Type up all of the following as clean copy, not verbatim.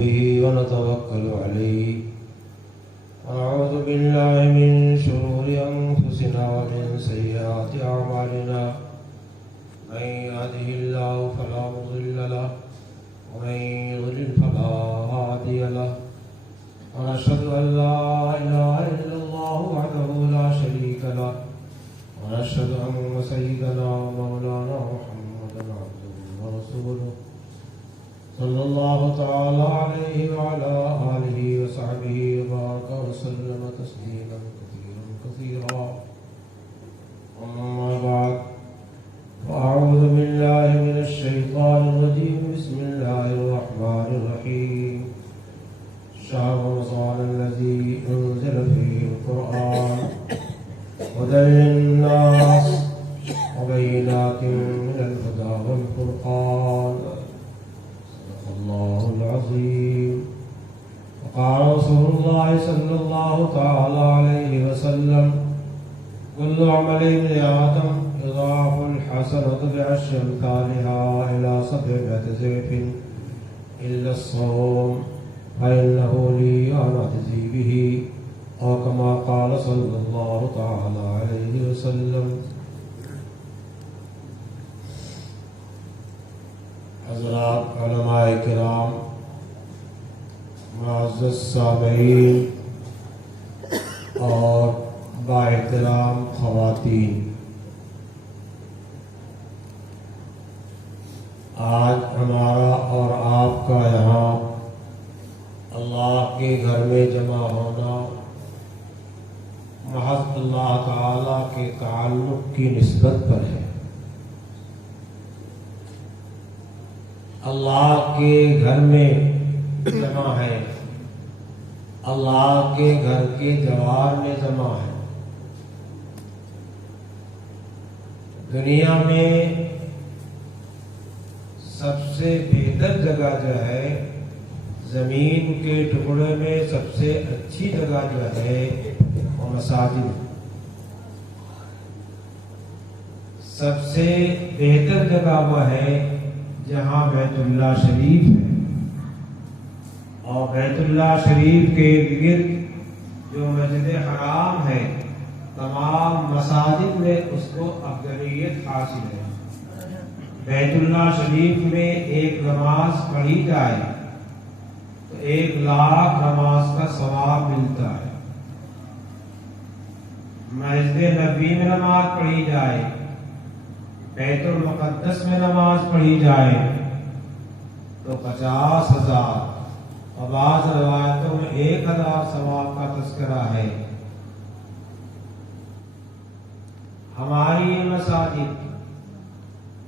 به ونتوكل عليه ونعوذ بالله من شرور أنفسنا ومن سيئات أعمالنا من يهده الله فلا مضل له ومن يضلل فلا هادي له ونشهد أن لا إله إلا الله وحده لا شريك له ونشهد أن سيدنا ومولانا محمدا عبده ورسوله صلى الله تعالى عليه وعلى آله وصحبه وبارك وسلم تسليما كثيرا كثيرا أما بعد فأعوذ بالله من الشيطان الرجيم بسم الله الرحمن الرحيم شهر رمضان الذي أنزل فيه القرآن هدى للناس وبينات من الهدى والفرقان صدق الله العظيم وقال رسول الله صلى الله تعالى عليه وسلم كل عمل ابن آدم يضاعف الحسنة بعشر أمثالها إلى 700 ضعف إلا الصوم فإنه لي وأنا أجزي به أو كما قال صلى الله تعالى عليه وسلم. حضرات علماء کرام، معزز سامعین اور بااحترام خواتین، آج ہمارا اور آپ کا یہاں اللہ کے گھر میں جمع ہونا محض اللہ تعالی کے تعلق کی نسبت پر ہے۔ اللہ کے گھر میں جمع ہے، اللہ کے گھر کے جوار میں جمع ہے۔ دنیا میں سب سے بہتر جگہ جو ہے، زمین کے ٹکڑے میں سب سے اچھی جگہ جو ہے وہ مساجد، سب سے بہتر جگہ وہ ہے جہاں بیت اللہ شریف ہے، اور بیت اللہ شریف کے ارد گرد جو مسجد حرام ہے، تمام مساجد میں اس کو افضلیت حاصل ہے۔ بیت اللہ شریف میں ایک نماز پڑھی جائے تو 1,00,000 نماز کا ثواب ملتا ہے۔ مسجد نبوی میں نماز پڑھی جائے، بیت المقدس میں نماز پڑھی جائے تو 50,000، اور بعض روایتوں میں 1,000 ثواب کا تذکرہ ہے۔ ہماری یہ مساجد،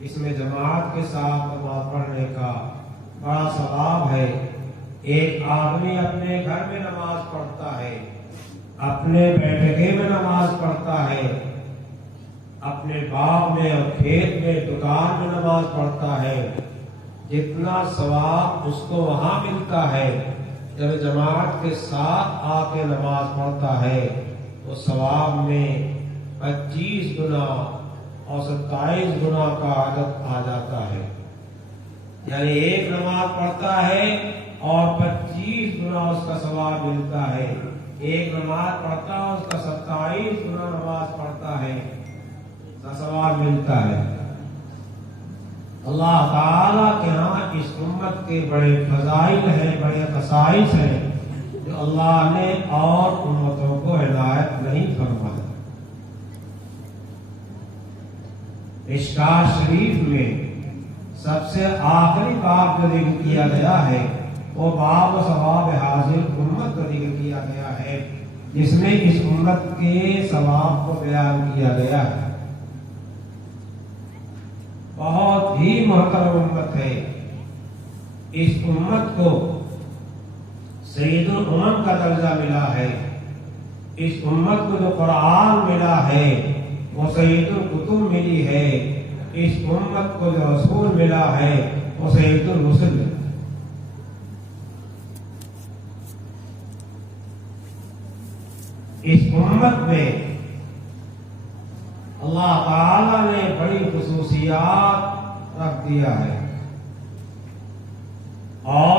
اس میں جماعت کے ساتھ نماز پڑھنے کا بڑا ثواب ہے۔ ایک آدمی اپنے گھر میں نماز پڑھتا ہے، اپنے بیٹھے میں نماز پڑھتا ہے، اپنے باغ میں اور کھیت میں دکان میں نماز پڑھتا ہے، جتنا ثواب اس کو وہاں ملتا ہے جب جماعت کے ساتھ آ کے نماز پڑھتا ہے تو ثواب میں 25 گنا اور 27 گنا کا عدد آ جاتا ہے۔ یعنی ایک نماز پڑھتا ہے اور 25 گنا اس کا ثواب ملتا ہے، ایک نماز پڑھتا ہے اس کا 27 گنا نماز پڑھتا ہے کا ثواب ملتا ہے۔ اللہ تعالیٰ کے ہاں اس امت کے بڑے فضائل ہیں، بڑے خصائص ہیں جو اللہ نے اور امتوں کو عنایت نہیں فرمایا۔ مشکوٰۃ شریف میں سب سے آخری باب جو ذکر کیا گیا ہے وہ باب ثواب حاضر امت کا ذکر کیا گیا ہے، جس میں اس امت کے ثواب کو بیان کیا گیا ہے۔ بہت ہی محترم امت ہے، اس امت کو سید الامم کا درجہ ملا ہے، اس امت کو جو قرآن ملا ہے وہ سید الکتب ملی ہے، اس امت کو جو رسول ملا ہے وہ سید الرسل۔ اس امت میں اللہ تعالی نے بڑی خصوصیات رکھ دیا ہے، اور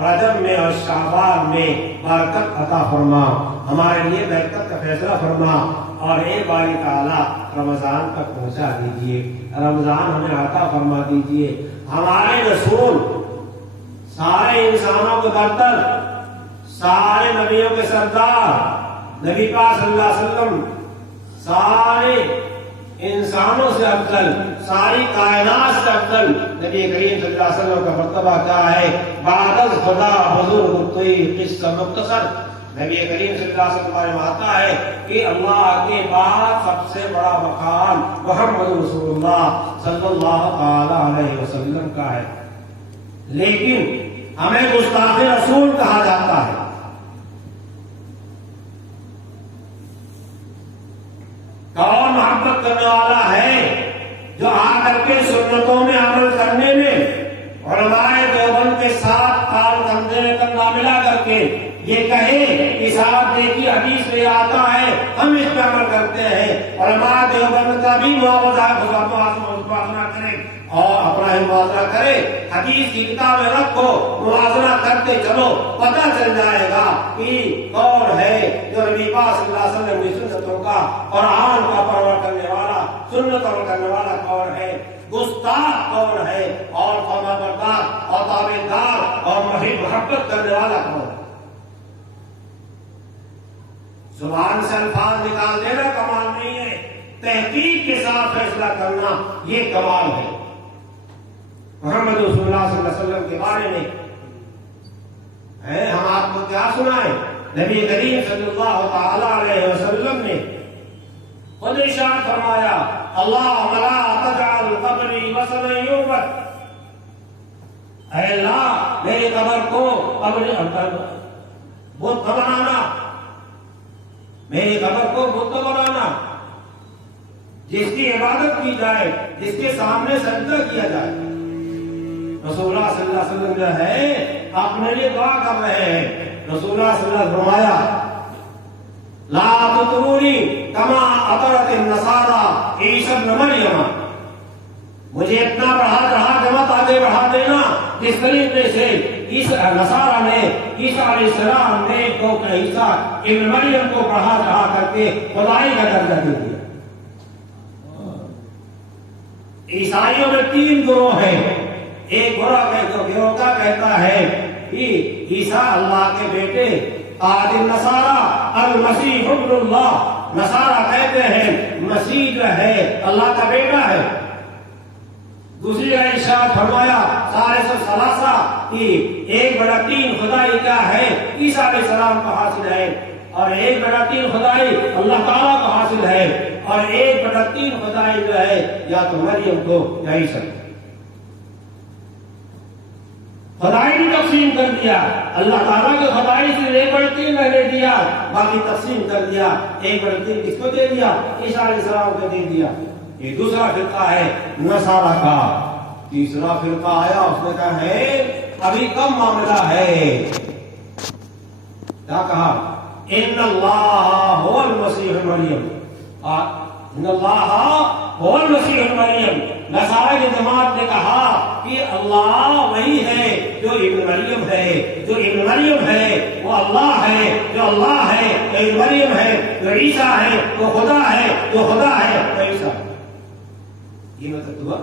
رجب میں اور شعبان میں برکت عطا فرما، ہمارے لیے برکت کا فیصلہ فرما، اور ایک باری تعالیٰ رمضان تک پہنچا دیجئے، رمضان ہمیں عطا فرما دیجئے۔ ہمارے رسول سارے انسانوں کے برتر، سارے نبیوں کے سردار، نبی پاک صلی اللہ علیہ وسلم سارے انسانوں سے افضل، ساری کائنات سے افضل نبی کریم صلی اللہ علیہ وسلم کا مرتبہ کیا ہے؟ بعد از خدا بزرگ کوئی قصہ مختصر، نبی کریم صلی اللہ علیہ وسلم بارے میں آتا ہے کہ اللہ کے بعد سب سے بڑا مقام محمد رسول اللہ صلی اللہ تعالی علیہ وسلم کا ہے، لیکن ہمیں گستاخ رسول کہا جاتا ہے۔ کون محبت کرنے والا ہے جو آ کر کے سنتوں میں عمل کرنے میں علماء دیوبند کے ساتھ تال کندھے میں کندھا ملا کر کے یہ کہے کہ صاحب دیکھیے حدیث میں آتا ہے ہم اس پہ عمل کرتے ہیں، علماء دیوبند کا بھی موازنہ کرے اور اپنا ہی موازنہ کرے، حدیث کی کتابیں رکھو، موازنہ کرتے چلو، پتہ چل جائے گا کہ کون ہے جو نبی پاک صلی اللہ علیہ وسلم کی سنتوں کا، قرآن کا پرور کرنے والا، سنتوں کرنے والا کون ہے، گستاخ کون ہے، اور فرمانبردار اور تابعدار اور محبت کرنے والا کون ہے۔ زبان سے الفاظ نکال دینا کمال نہیں ہے، تحقیق کے ساتھ فیصلہ کرنا یہ کمال ہے۔ محمد رسول اللہ صلی اللہ علیہ وسلم کے بارے میں ہم آپ کو کیا سنائیں؟ نبی کریم صلی اللہ تعالی علیہ وسلم نے خود ارشاد فرمایا، اللہم لا تجعل قبری وثنا یعبد، اے اللہ میری قبر کو بت بنانا، میری قبر کو بت بنانا جس کی عبادت کی جائے، جس کے سامنے سجدہ کیا جائے۔ رسول اللہ صلی اللہ علیہ وسلم جو ہے اپنے لیے دعا کر رہے ہیں، رسول اللہ صلی اللہ علیہ وسلم فرمایا، لا تطرونی کما اطرت النصارى عیسی ابن مریم، مجھے اتنا بڑھا جماعت آگے بڑھا دینا جس طریقے سے نصارہ نے عیسیٰ علیہ السلام نے عیسیٰ ابن مریم کو بڑھا کر کے خدائی کا درجہ دے دیا۔ عیسائیوں میں 3 گروہ ہیں، ایک گروہ کا کہتا ہے کہ عیسیٰ اللہ کے بیٹے، قال النصارى المسیح ابن اللہ، نصارہ کہتے ہیں مسیح جو ہے اللہ کا بیٹا ہے۔ دوسری ارشاد فرمایا ثالث ثلاثہ کہ 1/3 خدائی کیا ہے عیسیٰ علیہ السلام کو حاصل ہے، اور 1/3 خدائی اللہ تعالیٰ کو حاصل ہے، اور 1/3 خدائی جو ہے یا تو مریم کو یا عیسیٰ۔ خدائی بھی تقسیم کر دیا، اللہ تعالیٰ کے خدائی سے 1/3 رہنے دیا، باقی تقسیم کر دیا، 1/3 کس کو دے دیا؟ عیسیٰ علیہ السلام کو دے دیا۔ یہ دوسرا فرقہ ہے نصارہ کا۔ تیسرا فرقہ آیا، اس نے کہا ہے ابھی کم معاملہ ہے، کیا کہا؟ ان اللہ هو المسیح مریم، ان اللہ هو المسیح مریم۔ نصارہ کی جماعت نے کہا کہ اللہ وہی ہے جو ابن مریم ہے، جو ابن مریم ہے وہ اللہ ہے، جو اللہ ہے جو ابن مریم ہے، جو عیسیٰ ہے وہ خدا ہے، جو خدا ہے وہ عیسیٰ ہے۔ یہ مطلب ہوا۔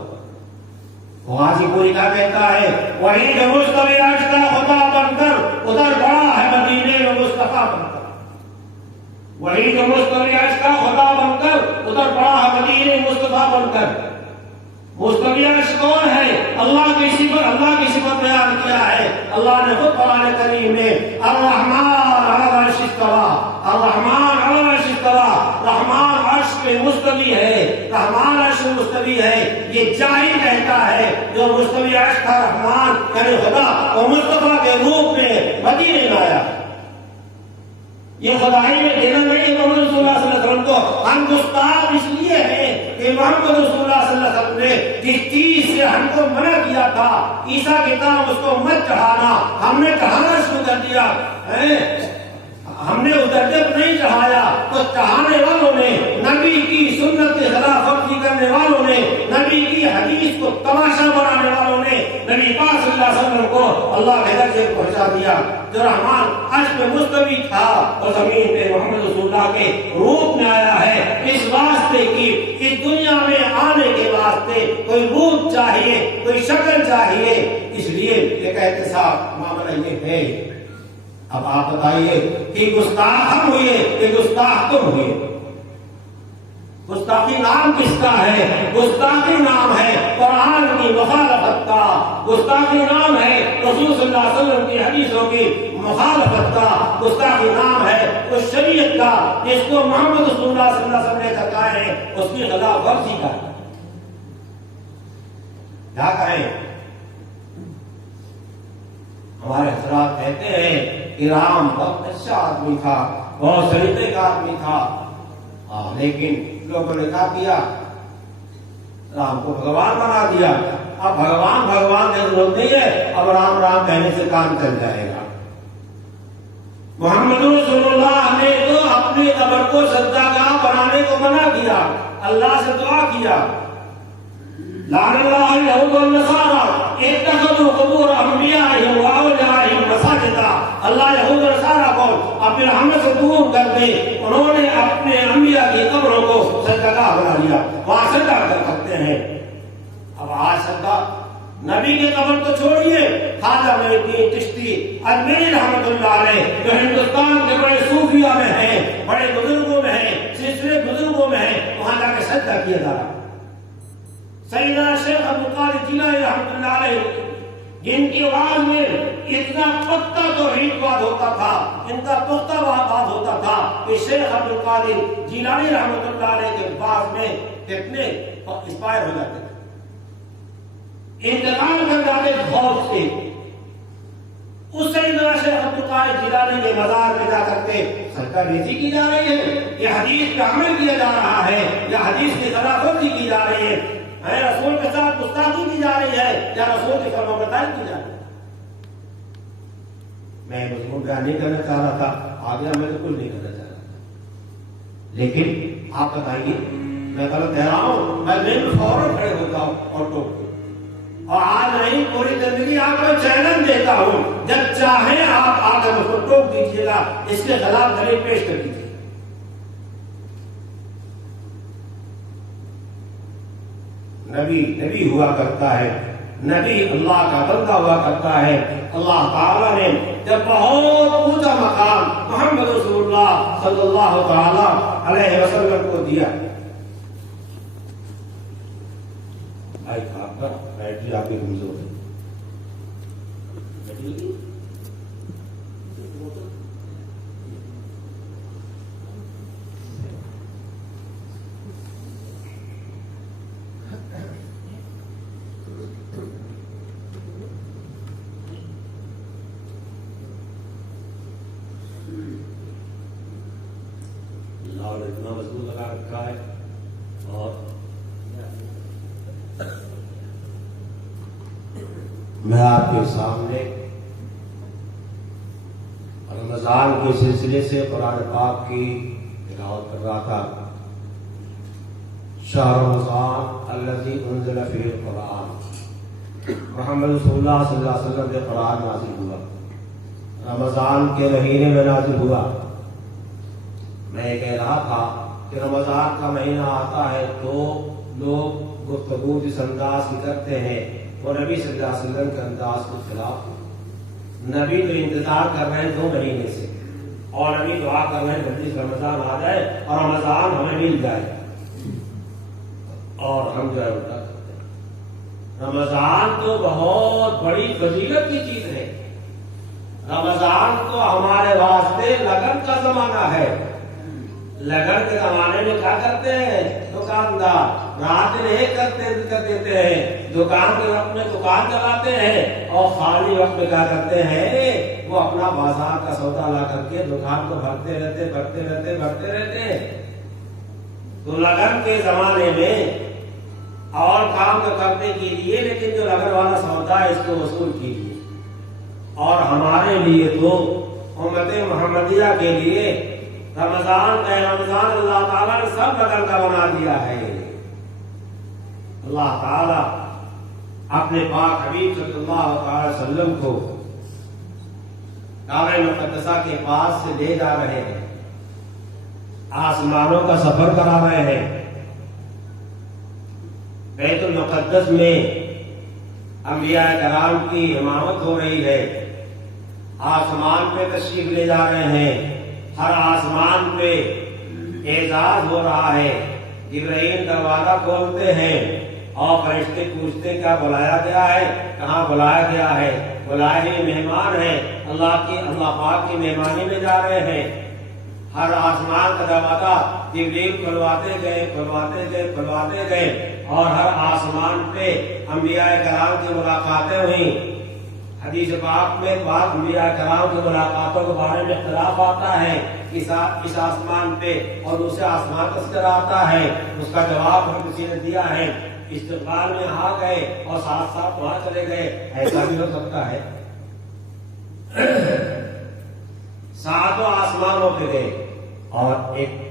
غازی پوری کا کہتا ہے وہی جو مصطفی عرش کا خدا بن کر ادھر بڑا ہے مدینے میں مصطفیٰ بن کر، وہی جو مصطفی عرش کا خدا بن کر ادھر بڑا ہے مدینے مصطفیٰ بن کر۔ مصطفی عرش کون ہے؟ اللہ کی صفت بیان کیا ہے اللہ نے خود قرآن کریم میں، الرحمن علی العرش استویٰ، الرحمن علی العرش استویٰ، رحمان عرش پہ مستوی ہے، رحمان عرش پہ مستوی ہے۔ یہ جاہل کہتا ہے جو مستوی عرش کا رحمان یعنی خدا وہ مصطفیٰ کے روپ میں مدینے میں آیا۔ یہ خدائی میں دینا نہیں ہے محمد رسول اللہ صلی اللہ علیہ وسلم کو۔ ہم گستاخ اس لیے ہیں کہ محمد رسول اللہ صلی اللہ علیہ وسلم نے جس چیز سے ہم کو منع کیا تھا عیسیٰ کی طرح اس کو مت چڑھانا، ہم نے چڑھانا شروع کر دیا۔ ہم نے ادھر جب نہیں چڑھایا تو چڑھانے والوں نے، نبی کی سنت کے خلاف ورزی کرنے والوں نے، نبی کی حدیث کو تماشا بنانے والوں نے نبی پاک صلی اللہ علیہ وسلم کو اللہ کے درجے پہنچا دیا جو رحمان عرش پہ مستوی تھا اور زمین پہ محمد رسول اللہ کے روپ میں آیا ہے اس واسطے کی اس دنیا میں آنے کے واسطے کوئی روپ چاہیے کوئی شکل چاہیے اس لیے ایک احتساب معاملہ یہ ہے اب آپ بتائیے کہ گستاخ ہم ہوئے کہ گستاخ تم ہوئے گستاخی نام کس کا ہے گستاخی نام ہے قرآن کی مخالفت کا گستاخی نام ہے رسول صلی اللہ علیہ وسلم کی حدیثوں کی مخالفت کا گستاخی نام ہے اس شریعت کا جس کو محمد رسول اللہ صلی اللہ علیہ وسلم نے بتایا ہے اس کی خلاف ورزی کا کیا کہیں ہمارے حضرات کہتے ہیں کہ رام بہت اچھا آدمی تھا بہت سلیقے کا آدمی تھا لیکن لوگوں نے کیا کیا رام کو بھگوان بنا دیا اب بھگوان کی ضرورت نہیں ہے اب رام رام کہنے سے کام چل جائے گا محمد رسول اللہ نے تو اپنی قبر کو سجدہ گاہ بنانے کو منع کیا اللہ سے دعا کیا لعن اللہ الیہود والنصارى اتخذوا قبور انبیائہم واولیائہم مساجدا اللہ یہود و نصارہ کو اپنی رحمت سے دور کر دے انہوں نے اپنے انبیاء کی قبروں کو سجدہ بنا لیا وہاں سجدہ کر سکتے ہیں اب آج سجدہ نبی کی قبر کو چھوڑیے خواجہ معین الدین چشتی اجمیری رحمت اللہ علیہ جو ہندوستان کے بڑے صوفیہ میں ہیں بڑے بزرگوں میں ہیں سلسلے بزرگوں میں ہیں وہاں جا کے سجدہ کیا جا رہا سیدنا شیخ عبد القادر جیلانی رحمۃ اللہ علیہ جن کی آواز میں اتنا پختہ توحید بات ہوتا تھا ان کا پختہ بات ہوتا تھا کہ شیخ عبد القادر جیلانی رحمۃ اللہ علیہ کے بعد میں کتنے انسپائر ہو جاتے تھے انتقال کر جاتے خوف سے اس سیدنا شیخ عبد القادر جیلانی کے مزار میں جا کر کے سجدہ ریزی کی جا رہی ہے یہ حدیث پہ عمل کیا جا رہا ہے یا حدیث کی خلاف ورزی کی جا رہی ہے رسول کے ساتھ گستاخی کی جا رہی ہے یا رسول کی فرما برداری کی جا رہی ہے میں مضمون بیان نہیں کرنا چاہ رہا تھا آگے میں بالکل نہیں کرنا چاہ رہا تھا لیکن آپ بتائیے میں غلط کہہ رہا ہوں میں فوراً کھڑے ہوتا ہوں اور ٹوک دوں اور آج نہیں پوری زندگی آپ کو چیلنج دیتا ہوں جب چاہیں آپ آگے مجھ کو ٹوک دیجیے گا اس کے خلاف دلیل پیش کر دیجیے نبی ہوا کرتا ہے نبی اللہ کا بندہ ہوا کرتا ہے اللہ تعالیٰ نے جب بہت اونچا مقام محمد رسول اللہ صلی اللہ تعالی علیہ وسلم کو دیا بھائی آپ کا بیٹری آپ کی کمزور ہے اتنا مضبوط لگا رکھا ہے اور میں آپ کے سامنے رمضان کے سلسلے سے قرآن پاک کی تلاوت کر رہا تھا شہر رمضان الذی انزل فیہ القرآن محمد رسول اللہ صلی اللہ علیہ وسلم سے قرآن نازل ہوا رمضان کے مہینے میں نازل ہوا میں یہ کہہ رہا تھا کہ رمضان کا مہینہ آتا ہے تو لوگ گفتگو جس انداز کی کرتے ہیں وہ نبی صلی اللہ علیہ وسلم کے انداز کے خلاف نبی تو انتظار کر رہے ہیں 2 مہینے سے اور نبی دعا کر رہے ہیں جلدی سے رمضان آ جائے اور رمضان ہمیں مل جائے اور ہم جو ہے الٹا کرتے ہیں رمضان تو بہت بڑی فضیلت کی چیز ہے رمضان تو ہمارے واسطے لگن کا زمانہ ہے لگن کے زمانے میں کیا کرتے ہیں دکاندار رات نہیں کر دیتے ہیں دکان کے وقت میں دکان چلاتے ہیں اور خالی وقت میں کیا کرتے ہیں وہ اپنا بازار کا سودا لا کر کے دکان کو بھرتے رہتے ہیں تو لگن کے زمانے میں اور کام تو کرنے کے لیے لیکن جو لگن والا سودا ہے اس کو وصول کیجیے اور ہمارے لیے تو امت محمدیہ کے لیے رمضان اللہ تعالیٰ نے سب لگن کا بنا دیا ہے اللہ تعالیٰ اپنے پاک حبیب صلی اللہ علیہ وسلم کو کعبہ مقدسہ کے پاس سے لے جا رہے ہیں، آسمانوں کا سفر کرا رہے ہیں۔ بیت المقدس میں انبیاء کرام کی امامت ہو رہی ہے، آسمان پہ تشریف لے جا رہے ہیں، ہر آسمان پہ اعزاز ہو رہا ہے۔ جبرائیل دروازہ کھولتے ہیں اور فرشتے پوچھتے کیا بلایا گیا ہے، کہاں بلایا گیا ہے؟ بلائے ہوئے مہمان ہیں، اللہ پاک کی مہمانی میں جا رہے ہیں۔ ہر آسمان کا دروازہ جبریل کھلواتے گئے اور ہر آسمان پہ انبیاء کرام کی ملاقاتیں ہوئیں۔ حدیث پاک میں بعض انبیاء کرام کی ملاقاتوں کے بارے میں اختلاف آتا ہے، اس آسمان پہ اور دوسرے آسمان کا ذکر آتا ہے، اس کا جواب ہم کسی نے دیا ہے، استقبال میں آ گئے اور ساتھ ساتھ وہاں چلے گئے، ایسا بھی ہو سکتا ہے۔ ساتوں آسمانوں پہ گئے اور ایک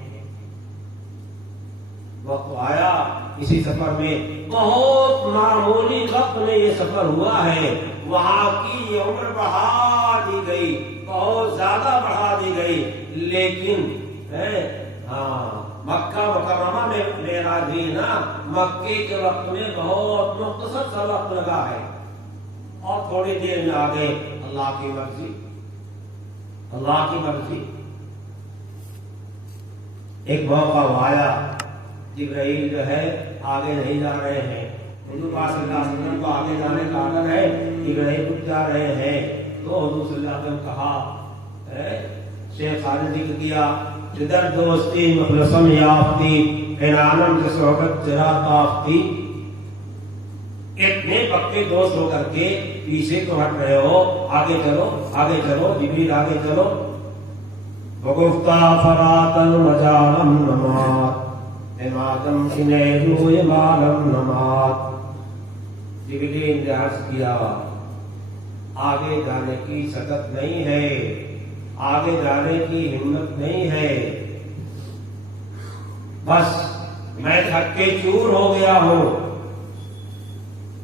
وقت آیا اسی سفر میں، بہت معمولی وقت میں یہ سفر ہوا ہے، وہاں کی عمر بڑھا دی گئی، بہت زیادہ بڑھا دی گئی، لیکن مکہ مکرمہ میں معراج ہوئی نا، مکے کے وقت میں بہت مختصر سا وقت لگا ہے اور تھوڑی دیر میں آ گئے۔ اللہ کی مرضی، اللہ کی مرضی۔ ایک موقع آیا، جبرائیل جو ہے آگے نہیں جا رہے ہیں، حضور صلی اللہ علیہ وسلم کو آگے جانے کا آرڈر ہے، جبرائیل خود جا رہے ہیں، تو حضور صلی اللہ علیہ وسلم کہا، شیخ صالح ذکر کیا، جدر دوستی مخلصم یافتی، انعامم سے صحبت جرا تافتی، اتنے پکے دوست ہو کر کے پیچھے تو ہٹ رہے ہو، آگے چلو، آگے چلو، جبریل آگے چلو۔ وگفتا فرات المجالم نمات امادم شنیلو امالم نمات، جبریل نے عرض کیا آگے جانے کی سکت نہیں ہے، آگے جانے کی ہمت نہیں ہے، بس میں تھک کے چور ہو گیا ہوں،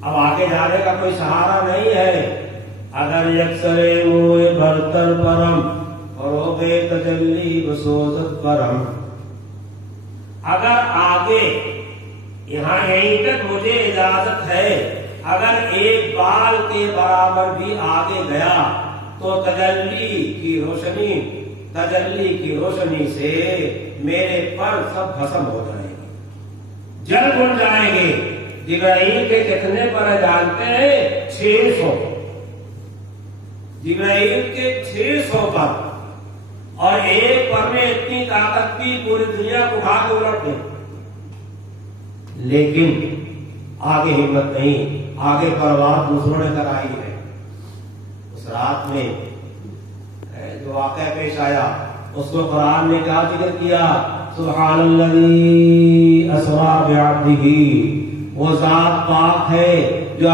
اب آگے جانے کا کوئی سہارا نہیں ہے۔ اگر یکسرے موئے برتر پرم فروغ تجلی بسوزت پرم، اگر آگے یہیں تک مجھے اجازت ہے، اگر ایک بال کے برابر بھی آگے گیا تو تجلی کی روشنی سے میرے پر سب بھسم ہو جائے گی، جل بن جائیں گے۔ جبرائیل کے کتنے پر جانتے ہیں؟ 600، جبرائیل کے 600 پر، اور ایک پر میں اتنی طاقت کی پوری دنیا کو اٹھا کے الٹ دے، لیکن آگے ہمت نہیں، آگے پرواز دوسروں نے کرائی ہے۔ اس رات میں جو واقعہ پیش آیا اس کو قرآن نے کیا ذکر کیا؟ سبحان الذی اسریٰ بعبدہ، وہ ذات پاک ہے جو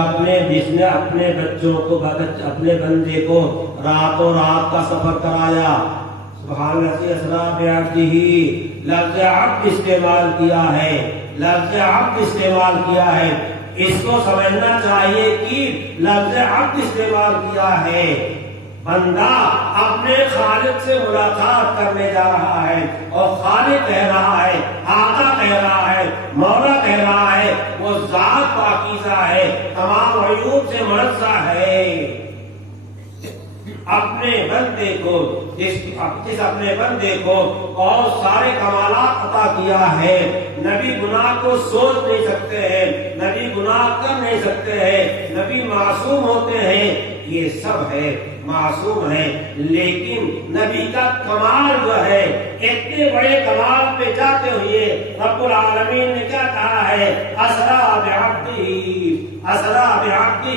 جس نے اپنے بچوں کو، اپنے بندے کو راتوں رات کا سفر کرایا۔ سبحان الذی اسریٰ بعبدہ، لفظ عبد استعمال کیا ہے، لفظ عبد استعمال کیا ہے۔ اس کو سمجھنا چاہیے کہ لفظ عبد استعمال کیا ہے، بندہ اپنے خالق سے ملاقات کرنے جا رہا ہے اور خالق کہہ رہا ہے، آقا کہہ رہا ہے، مولا کہہ رہا ہے، وہ ذات پاکیزہ ہے، تمام عیوب سے منزہ ہے۔ اپنے بندے کو جس اپنے بندے کو اور سارے کمالات عطا کیا ہے، نبی گناہ کو سوچ نہیں سکتے ہیں، نبی گناہ کر نہیں سکتے ہیں، نبی معصوم ہوتے ہیں، یہ سب ہے، معصوم ہے، لیکن نبی کا کمال جو ہے، اتنے بڑے کمال پہ جاتے ہوئے رب العالمین نے کیا کہا ہے؟ اسریٰ بعبدہ، اسریٰ بعبدہ،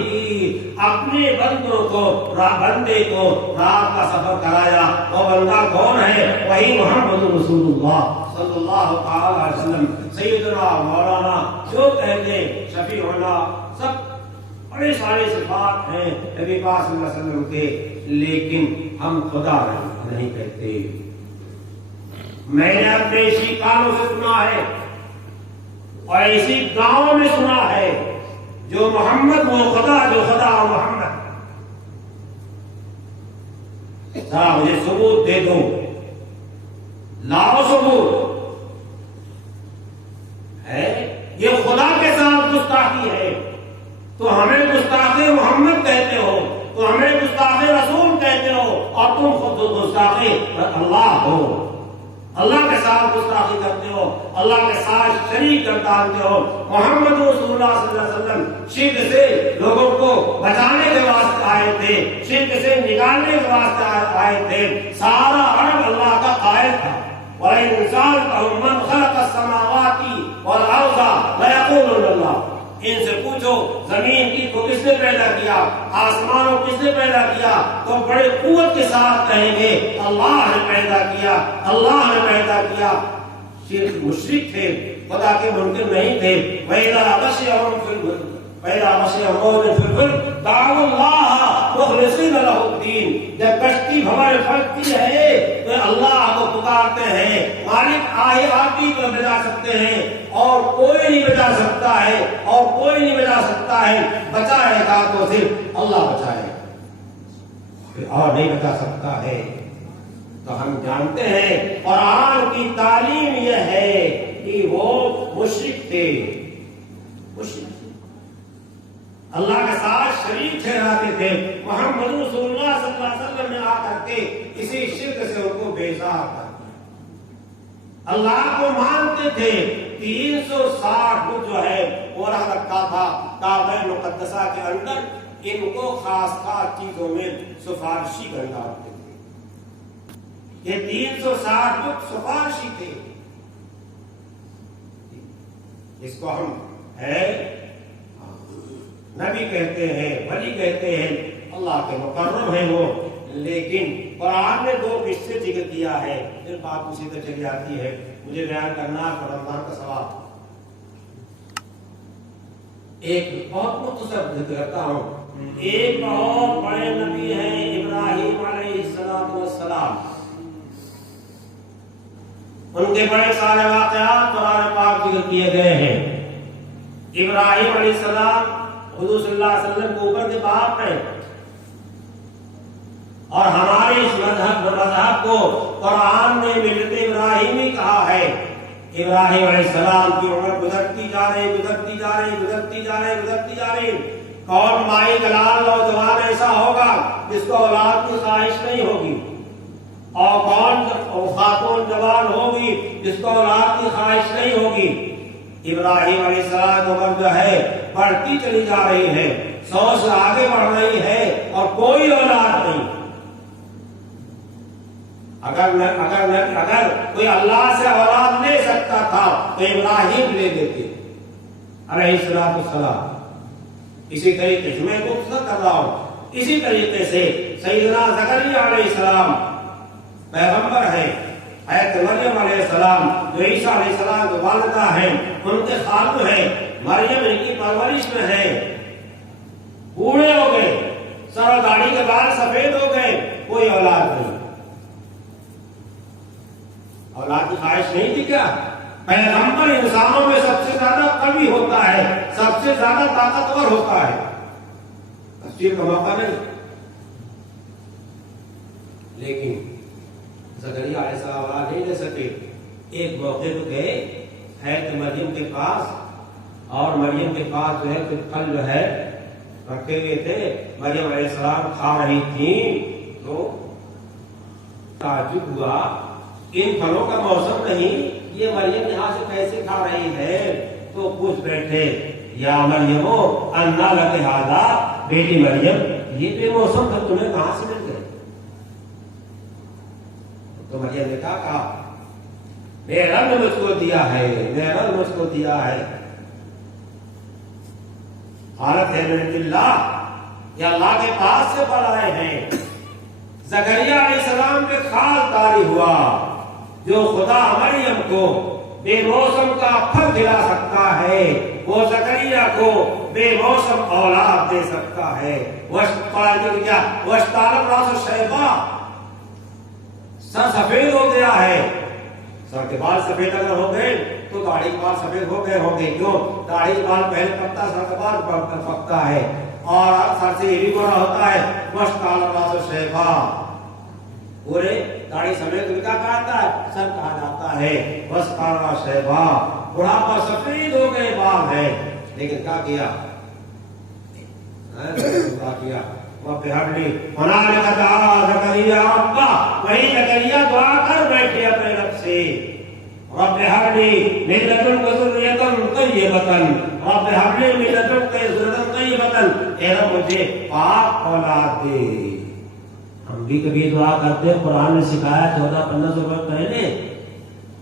اپنے بندے کو رات کا سفر کرایا۔ وہ بندہ کون ہے؟ وہی محمد رسول اللہ صلی اللہ تعالی علیہ وسلم، سیدنا مولانا، جو کہتے شفیعنا، سب بڑے سارے صفات ہیں نبی پاک صلی اللہ علیہ وسلم کے، لیکن ہم خدا نہیں کہتے۔ میں نے اپنے اسی کانوں سے سنا ہے اور اسی گاؤں میں سنا ہے، جو محمد وہ خدا، جو خدا وہ محمد. ذرا مجھے ثبوت دے دو، لاؤ ثبوت. ہے یہ خدا کے ساتھ گستاخی ہے، تو ہمیں گستاخ محمد کہتے ہو، تو ہمیں گستاخ رسول کہتے ہو، اور تم خود گستاخ اللہ ہو. اللہ کے ساتھ گستاخی کرتے ہو، اللہ کے ساتھ شریک ڈالتے ہو. محمد رسول اللہ صلی اللہ علیہ وسلم شرک سے لوگوں کو بچانے کے واسطے آئے تھے، شرک سے نکالنے کے واسطے آئے تھے. سارا عرب اللہ کا قائل تھا. وَإِنْ سَأَلْتَهُم مَّنْ خَلَقَ السَّمَاوَاتِ وَالْأَرْضَ لَيَقُولُنَّ اللَّهُ. ان سے پوچھو زمین کی کو کس نے پیدا کیا، آسمانوں کس نے پیدا کیا، تو بڑے قوت کے ساتھ کہیں گے اللہ نے پیدا کیا، اللہ نے پیدا کیا. شرک مشرک تھے، خدا کے منکر نہیں تھے. وَإِذَا غَشِيَهُمْ فِي الْفُلْكِ دَعَوُا اللَّهَ مُخْلِصِينَ لَهُ الدِّينَ. جب کشتی بھنور پھٹتی ہے تو اللہ کو پکارتے ہیں. مالک آپ ہی کو بچا سکتے ہیں، اور کوئی نہیں بچا سکتا ہے، اور کوئی نہیں بچا سکتا ہے. بچائے گا تو صرف اللہ بچائے گا، اور نہیں بچا سکتا ہے. تو ہم جانتے ہیں قرآن کی تعلیم یہ ہے کہ وہ مشرک تھے، مشرک اللہ کے ساتھ شریک ٹھہراتے تھے. محمد رسول اللہ صلی اللہ علیہ وسلم نے آ کر کے اسی شرک سے ان کو بیزار کر دیا. اللہ کو مانتے تھے. 360 فٹ جو ہے وہ رکھا تھا کعبہ مقدسہ کے اندر. ان کو خاص خاص چیزوں میں سفارشی گرداتے تھے. یہ 360 فٹ سفارشی تھے. اس کو ہم ہے نبی کہتے ہیں، ولی کہتے ہیں، اللہ کے مقرب ہیں وہ. لیکن قرآن نے 2 قصے ذکر کیا ہے. پھر بات اسی طرح چلی جاتی ہے. مجھے بیان کرنا ہے رمضان کا ثواب. ایک بہت مختصر ذکر کرتا ہوں. ایک بہت بڑے نبی ہیں ابراہیم علیہ السلام. ان کے بڑے سارے واقعات قرآن پاک ذکر کیے گئے ہیں. ابراہیم علیہ السلام حضور صلی اللہ علیہ وسلم کے اوپر کے باپ ہیں، اور ہمارے اس مذہب کو قرآن نے ملت ابراہیمی کہا ہے. ابراہیم علیہ السلام کی عمر گزرتی جا رہی، گزرتی جا رہی، گزرتی جا رہی، گزرتی جا رہی. کون مائی گلال نوجوان ایسا ہوگا جس کو اولاد کی خواہش نہیں ہوگی، اور کون خاتون جوان ہوگی جس کو اولاد کی خواہش نہیں ہوگی. ابراہیم علیہ السلام کی عمر جو ہے بڑھتی چلی جا رہی ہے، 100 سے آگے بڑھ رہی ہے، اور کوئی اولاد نہیں. اگر کوئی اللہ سے اولاد لے سکتا تھا تو ابراہیم لے دیتے علیہ السلام. اسی طریقے سے میں گفتگو کر رہا ہوں. اسی طریقے سے سیدنا زکریا علیہ السلام پیغمبر ہیں. حضرت مریم علیہ السلام جو عیسیٰ علیہ السلام کے والدہ ہیں، ان کے خالد ہیں. مریم ان کی پرورش میں ہے. بوڑھے ہو گئے، سر و داڑھی کے بال سفید ہو گئے، کوئی اولاد نہیں. اولاد کی خواہش نہیں تھی کیا؟ پیغمبر انسانوں میں سب سے زیادہ قوی ہوتا ہے، سب سے زیادہ طاقتور ہوتا ہے. تفسیر کا موقع نہیں. لیکن زکریا علیہ السلام اولاد نہیں لے سکے. ایک موقع تو گئے حضرت مریم کے پاس، اور مریم کے پاس جو ہے کچھ پھل جو ہے رکھے ہوئے تھے. مریم علیہ السلام کھا رہی تھیں تو تعجب ہوا، ان پھلوں کا موسم نہیں، یہ مریم یہاں سے کیسے کھا رہی ہے؟ تو پوچھ بیٹھے یا مریم انا لک ھذا، بیٹی مریم یہ بے موسم پھل تمہیں کہاں سے مل گئے؟ تو مریم نے کہا میرے رب نے مجھ کو دیا ہے، میرے رب نے مجھ کو دیا ہے. حالت ہے من اللہ، یہ اللہ کے پاس سے پڑھ رہے ہیں. زکریا علیہ السلام کے خال طاری ہوا، جو خدا مریم کو بے موسم کا پھل دلا سکتا ہے وہ زکریا کو بے موسم اولاد دے سکتا ہے. واشتعلت رأسه شیبا، سر سفید ہو گیا ہے، سر کے بال سفید اگر ہو گئے تو داڑھی کے بال سفید ہو گئے ہوں گے. کیوں؟ داڑھی کے بال پہلے پکتا ہے، سر کے بال پکتا ہے. اور سر سے یہ بھی گورا ہوتا ہے. وَاشْتَعَلَ الرَّأْسُ شَيْبًا، پورے داڑھی سمیت ان کا کہا جاتا ہے، سر کہا جاتا ہے. وَاشْتَعَلَ شَيْبًا، بڑھاپا سفید ہو گئے بال ہے. لیکن کیا کیا؟ کیا رب ہب لی، هنالک دعا زکریا ربہ، وہی زکریا دعا کر بیٹھے اپنے رب سے، رب ہب لی من لدنک ذریۃ طیبۃ، رب ہب لی من لدنک ذریۃ طیبۃ، اے رب مجھے پاک اولاد دے. ہم بھی کبھی دعا کرتے ہیں، قرآن نے سکھایا 1400-1500 روز پہلے،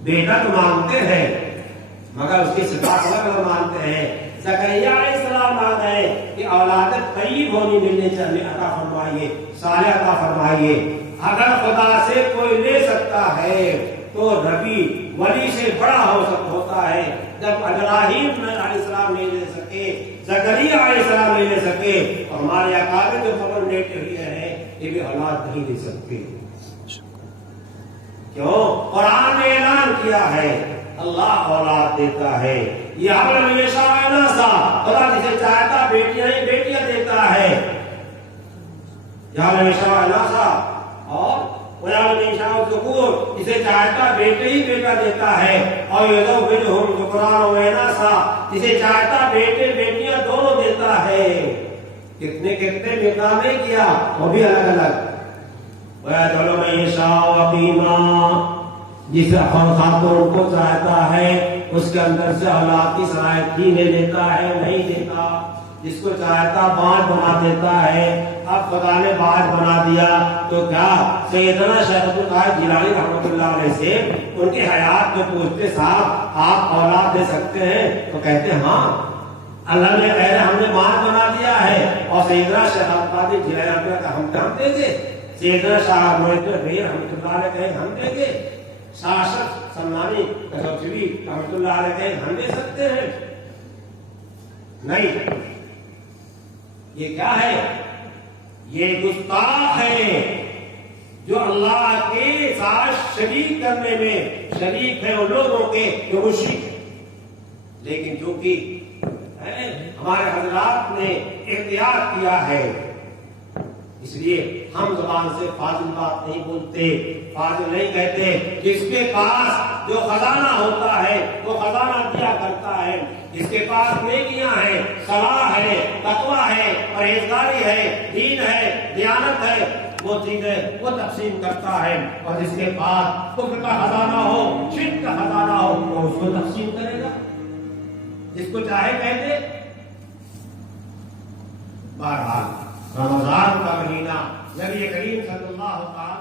بیٹا تو مانگتے ہیں مگر اس کی صفات الگ مانتے ہیں. زکریا علیہ السلام آ گئے کہ اولاد طیب ہونی ملنے چاہیے، عطا فرمائیے، صالح عطا فرمائیے. اگر خدا سے کوئی لے سکتا ہے تو نبی ولی سے بڑا ہوتا ہے. جب ابراہیم علیہ السلام نہیں لے سکے، زکریا علیہ السلام نہیں لے سکے، اور ہمارے اکابر جو خبر لیٹے ہوئے ہیں یہ بھی اولاد نہیں دے سکتے. کیوں؟ قرآن نے اعلان کیا ہے اللہ اولاد دیتا ہے. یہ حمل میں شاہ خدا جسے چاہتا بیٹیاں ہی بیٹیاں دیتا ہے. یا شاہ اور جسے چاہتا بیٹے ہی بیٹا دیتا ہے. اور جسے چاہتا بیٹے بیٹیاں دونوں دیتا ہے. کتنے کتنے نکاح نہیں کیا، وہ بھی الگ الگ. جس خاتون کو چاہتا ہے اس کے اندر سے اولاد کی صلاحیت ہی نہیں دیتا ہے، نہیں دیتا. جس کو چاہتا بانج بنا دیتا ہے. اب خدا نے بانج بنا دیا تو کیا سیدنا شیخ عبدالقادر جیلانی رحمۃ اللہ علیہ سے ان کے حیات میں پوچھتے صاحب آپ اولاد دے سکتے ہیں؟ تو کہتے ہاں، اللہ نے پہلے ہم نے بانج بنا دیا ہے. اور سیدنا شیخ عبدالقادر جیلانی رحمۃ اللہ کا ہم دیں گے. سیدنا شاہ محمد رحمۃ اللہ علیہ کہیں ہم دیں گے. شاشق سلمانی کشوچوی رحمۃ اللہ علیہ کہیں ہم دے سکتے ہیں؟ نہیں. یہ کیا ہے؟ یہ گستاخ ہے جو اللہ کے ساتھ شریک کرنے میں شریک ہے ان لوگوں کے جو مشرک ہیں. لیکن جو کہ ہمارے حضرات نے اختیار کیا ہے، اس لیے ہم زبان سے فاضل بات نہیں بولتے، فاضل نہیں کہتے. جس کے پاس جو خزانہ ہوتا ہے وہ خزانہ دیا کرتا ہے. جس کے پاس نیکیاں ہیں، صلاح ہے، تقویٰ ہے، پرہیزگاری ہے، دین ہے، دیانت ہے، وہ چیزیں وہ تقسیم کرتا ہے. اور جس کے پاس کفر کا خزانہ ہو، شرک کا خزانہ ہو، وہ اس کو تقسیم کرے گا جس کو چاہے کہتے. بہرحال رمضان کا مہینہ نبی کریم صلی اللہ تعالی